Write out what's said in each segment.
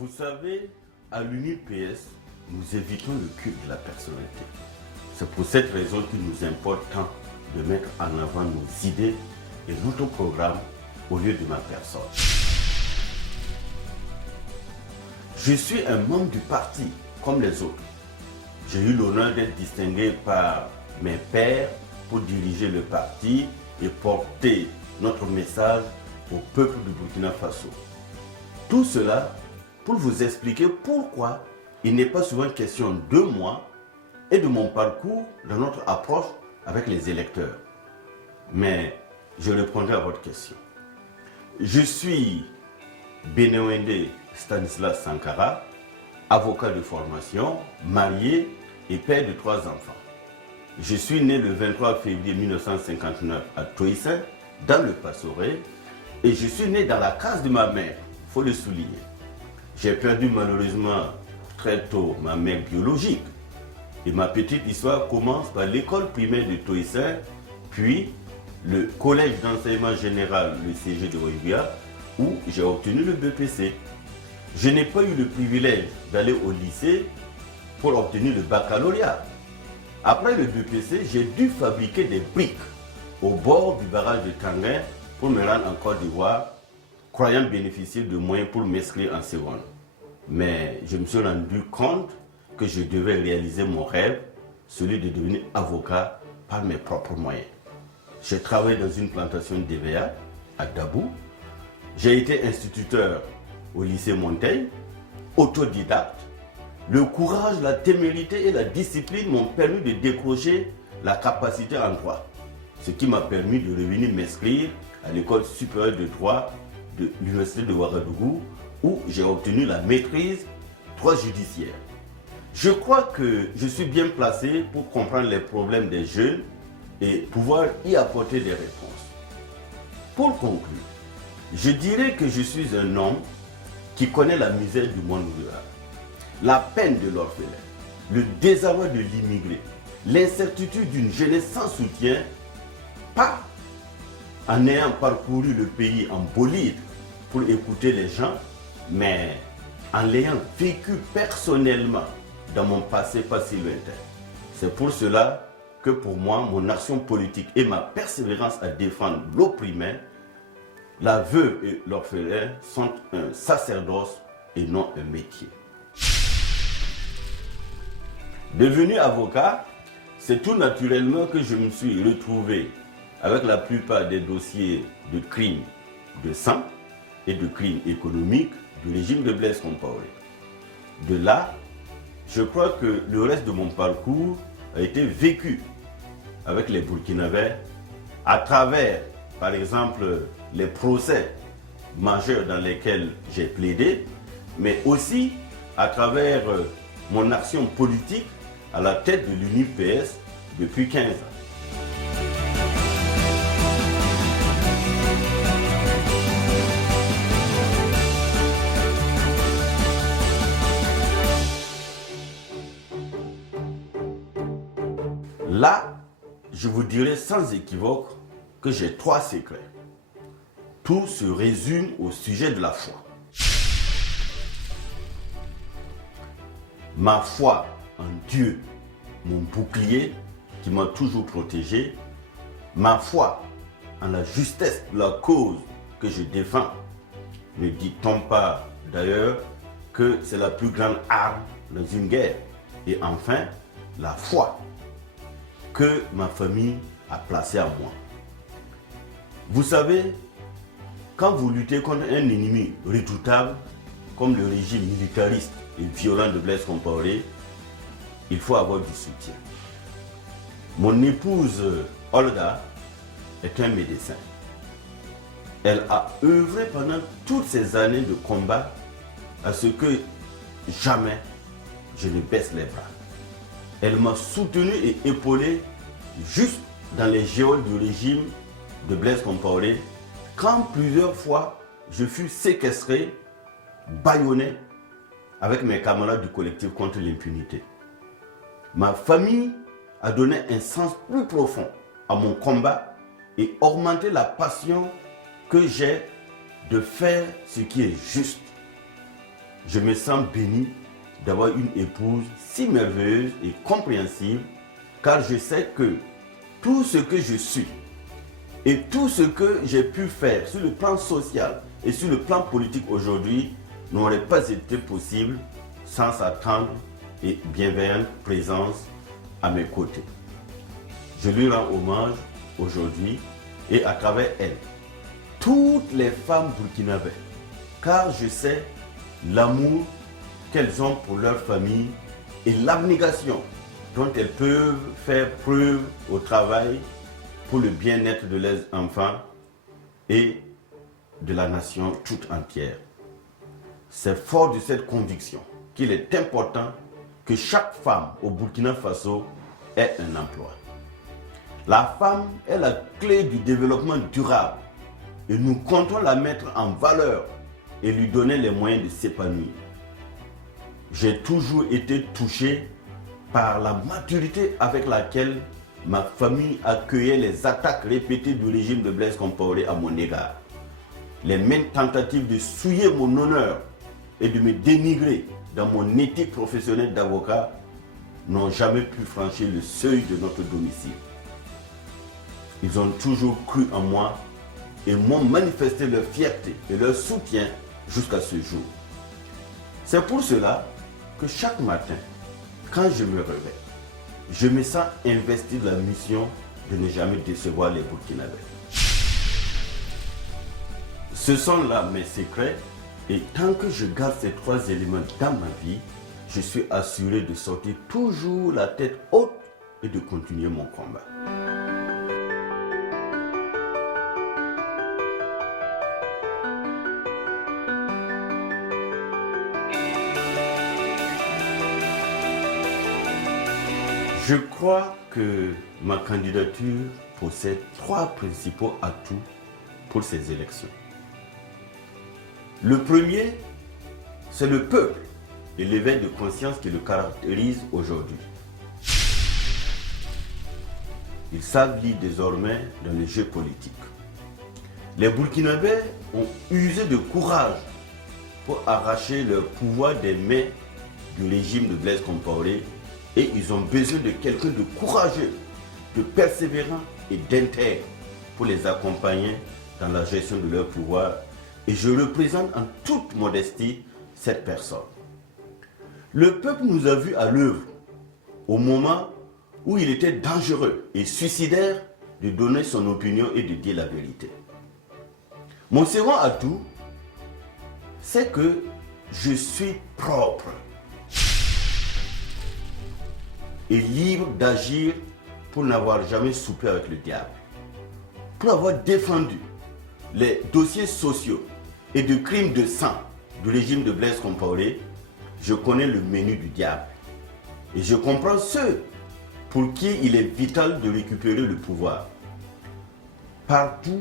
Vous savez, à l'UNIPS, nous évitons le culte de la personnalité. C'est pour cette raison qu'il nous importe tant de mettre en avant nos idées et notre programme au lieu de ma personne. Je suis un membre du parti, comme les autres. J'ai eu l'honneur d'être distingué par mes pairs pour diriger le parti et porter notre message au peuple du Burkina Faso. Tout cela pour vous expliquer pourquoi il n'est pas souvent question de moi et de mon parcours dans notre approche avec les électeurs. Mais je répondrai à votre question. Je suis Benewende Stanislas Sankara, avocat de formation, marié et père de 3 enfants. Je suis né le 23 février 1959 à Toïssin, dans le Passoré, et je suis né dans la case de ma mère, il faut le souligner. J'ai perdu malheureusement très tôt ma mère biologique. Et ma petite histoire commence par l'école primaire de Toïssin, puis le collège d'enseignement général, le CG de Ouébia, où j'ai obtenu le BPC. Je n'ai pas eu le privilège d'aller au lycée pour obtenir le baccalauréat. Après le BPC, j'ai dû fabriquer des briques au bord du barrage de Kanguin pour me rendre en Côte d'Ivoire, croyant bénéficier de moyens pour m'inscrire en seconde. Mais je me suis rendu compte que je devais réaliser mon rêve, celui de devenir avocat par mes propres moyens. J'ai travaillé dans une plantation d'EVA à Dabou. J'ai été instituteur au lycée Montaigne, autodidacte. Le courage, la témérité et la discipline m'ont permis de décrocher la capacité en droit, ce qui m'a permis de revenir m'inscrire à l'école supérieure de droit de l'université de Ouagadougou, où j'ai obtenu la maîtrise droit judiciaire. Je crois que je suis bien placé pour comprendre les problèmes des jeunes et pouvoir y apporter des réponses. Pour conclure, je dirais que je suis un homme qui connaît la misère du monde rural, la peine de l'orphelin, le désarroi de l'immigré, l'incertitude d'une jeunesse sans soutien, pas en ayant parcouru le pays en bolide pour écouter les gens, mais en l'ayant vécu personnellement dans mon passé pas si lointain. C'est pour cela que pour moi, mon action politique et ma persévérance à défendre l'opprimé, la veuve et l'orphelin sont un sacerdoce et non un métier. Devenu avocat, c'est tout naturellement que je me suis retrouvé avec la plupart des dossiers de crimes de sang et de crimes économiques du régime de Blaise Compaoré. De là, je crois que le reste de mon parcours a été vécu avec les Burkinabés à travers, par exemple, les procès majeurs dans lesquels j'ai plaidé, mais aussi à travers mon action politique à la tête de l'UNIPS depuis 15 ans. Là, je vous dirai sans équivoque que j'ai 3 secrets. Tout se résume au sujet de la foi. Ma foi en Dieu, mon bouclier qui m'a toujours protégé. Ma foi en la justesse de la cause que je défends. Ne dit-on pas d'ailleurs que c'est la plus grande arme dans une guerre? Et enfin, la foi que ma famille a placée à moi. Vous savez, quand vous luttez contre un ennemi redoutable, comme le régime militariste et violent de Blaise Compaoré, il faut avoir du soutien. Mon épouse Olga est un médecin. Elle a œuvré pendant toutes ces années de combat à ce que jamais je ne baisse les bras. Elle m'a soutenu et épaulé juste dans les geôles du régime de Blaise Compaoré, quand plusieurs fois je fus séquestré, bâillonné avec mes camarades du collectif contre l'impunité. Ma famille a donné un sens plus profond à mon combat et augmenté la passion que j'ai de faire ce qui est juste. je me sens béni d'avoir une épouse si merveilleuse et compréhensive, car je sais que tout ce que je suis et tout ce que j'ai pu faire sur le plan social et sur le plan politique aujourd'hui n'aurait pas été possible sans sa tendre et bienveillante présence à mes côtés. Je lui rends hommage aujourd'hui et à travers elle, toutes les femmes burkinabées, car je sais l'amour qu'elles ont pour leur famille et l'abnégation dont elles peuvent faire preuve au travail pour le bien-être de leurs enfants et de la nation toute entière. C'est fort de cette conviction qu'il est important que chaque femme au Burkina Faso ait un emploi. La femme est la clé du développement durable et nous comptons la mettre en valeur et lui donner les moyens de s'épanouir. J'ai toujours été touché par la maturité avec laquelle ma famille accueillait les attaques répétées du régime de Blaise Compaoré à mon égard. Les mêmes tentatives de souiller mon honneur et de me dénigrer dans mon éthique professionnelle d'avocat n'ont jamais pu franchir le seuil de notre domicile. Ils ont toujours cru en moi et m'ont manifesté leur fierté et leur soutien jusqu'à ce jour. C'est pour cela que chaque matin, quand je me réveille, je me sens investi de la mission de ne jamais décevoir les Burkinabés. Ce sont là mes secrets et tant que je garde ces trois éléments dans ma vie, je suis assuré de sortir toujours la tête haute et de continuer mon combat. Je crois que ma candidature possède trois principaux atouts pour ces élections. Le premier, c'est le peuple et l'éveil de conscience qui le caractérise aujourd'hui. Ils savent lire désormais dans le jeu politique. Les Burkinabés ont usé de courage pour arracher leur pouvoir des mains du régime de Blaise Compaoré. Et ils ont besoin de quelqu'un de courageux, de persévérant et d'intègre pour les accompagner dans la gestion de leur pouvoir. Et je représente en toute modestie cette personne. Le peuple nous a vus à l'œuvre au moment où il était dangereux et suicidaire de donner son opinion et de dire la vérité. Mon second atout, c'est que je suis propre et libre d'agir pour n'avoir jamais soupé avec le diable. Pour avoir défendu les dossiers sociaux et de crimes de sang du régime de Blaise Compaoré, je connais le menu du diable. Et je comprends ceux pour qui il est vital de récupérer le pouvoir. Partout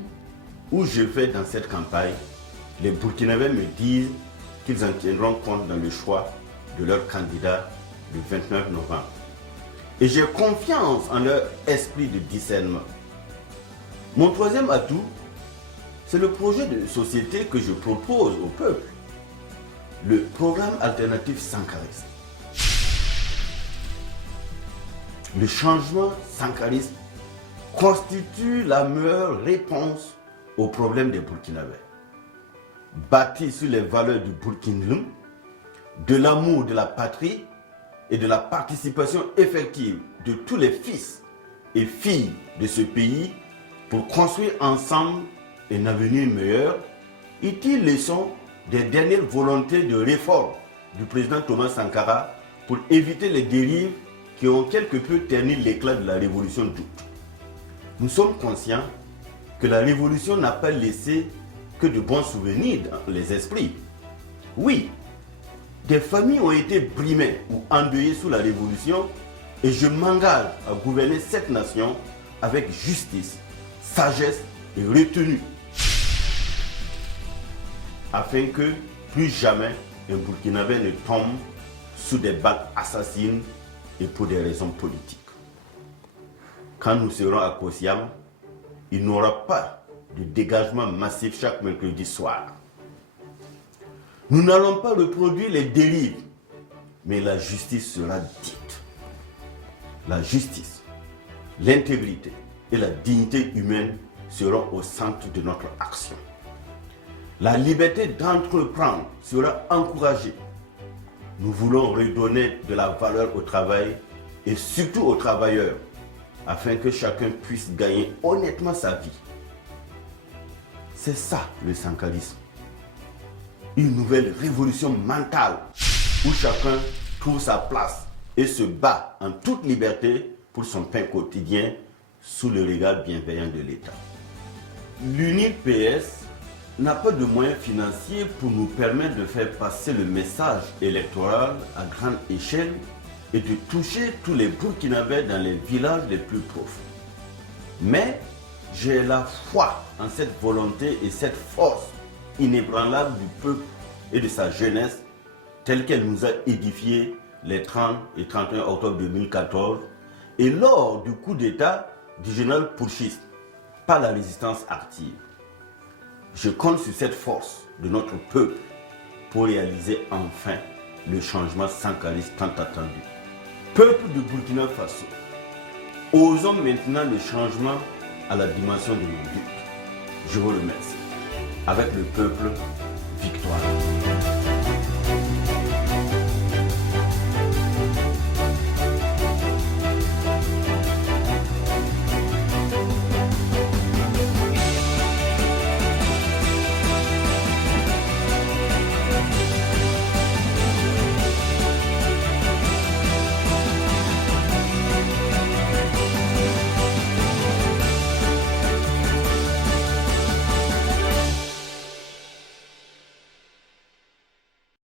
où je vais dans cette campagne, les Burkinabés me disent qu'ils en tiendront compte dans le choix de leur candidat le 29 novembre. Et j'ai confiance en leur esprit de discernement. Mon troisième atout, c'est le projet de société que je propose au peuple. Le programme alternatif sankariste. Le changement sankariste constitue la meilleure réponse aux problèmes des Burkinabés. Bâti sur les valeurs du Burkinlum, de l'amour de la patrie et de la participation effective de tous les fils et filles de ce pays pour construire ensemble un avenir meilleur, il tire leçon des dernières volontés de réforme du président Thomas Sankara pour éviter les dérives qui ont quelque peu terni l'éclat de la révolution d'août. Nous sommes conscients que la révolution n'a pas laissé que de bons souvenirs dans les esprits. Oui, des familles ont été brimées ou endeuillées sous la révolution et je m'engage à gouverner cette nation avec justice, sagesse et retenue afin que plus jamais un Burkinabé ne tombe sous des balles assassines et pour des raisons politiques. Quand nous serons à Kosiam, il n'y aura pas de dégagement massif chaque mercredi soir. Nous n'allons pas reproduire les dérives, mais la justice sera dite. La justice, l'intégrité et la dignité humaine seront au centre de notre action. La liberté d'entreprendre sera encouragée. Nous voulons redonner de la valeur au travail et surtout aux travailleurs, afin que chacun puisse gagner honnêtement sa vie. C'est ça le syndicalisme. Une nouvelle révolution mentale où chacun trouve sa place et se bat en toute liberté pour son pain quotidien sous le regard bienveillant de l'État. L'UNIPS n'a pas de moyens financiers pour nous permettre de faire passer le message électoral à grande échelle et de toucher tous les Burkinabés dans les villages les plus profonds. Mais j'ai la foi en cette volonté et cette force inébranlable du peuple et de sa jeunesse telle qu'elle nous a édifiés les 30 et 31 octobre 2014 et lors du coup d'État du général Purchis par la résistance active. Je compte sur cette force de notre peuple pour réaliser enfin le changement sankariste tant attendu. Peuple de Burkina Faso, osons maintenant le changement à la dimension de nos luttes. Je vous remercie. Avec le peuple, victoire.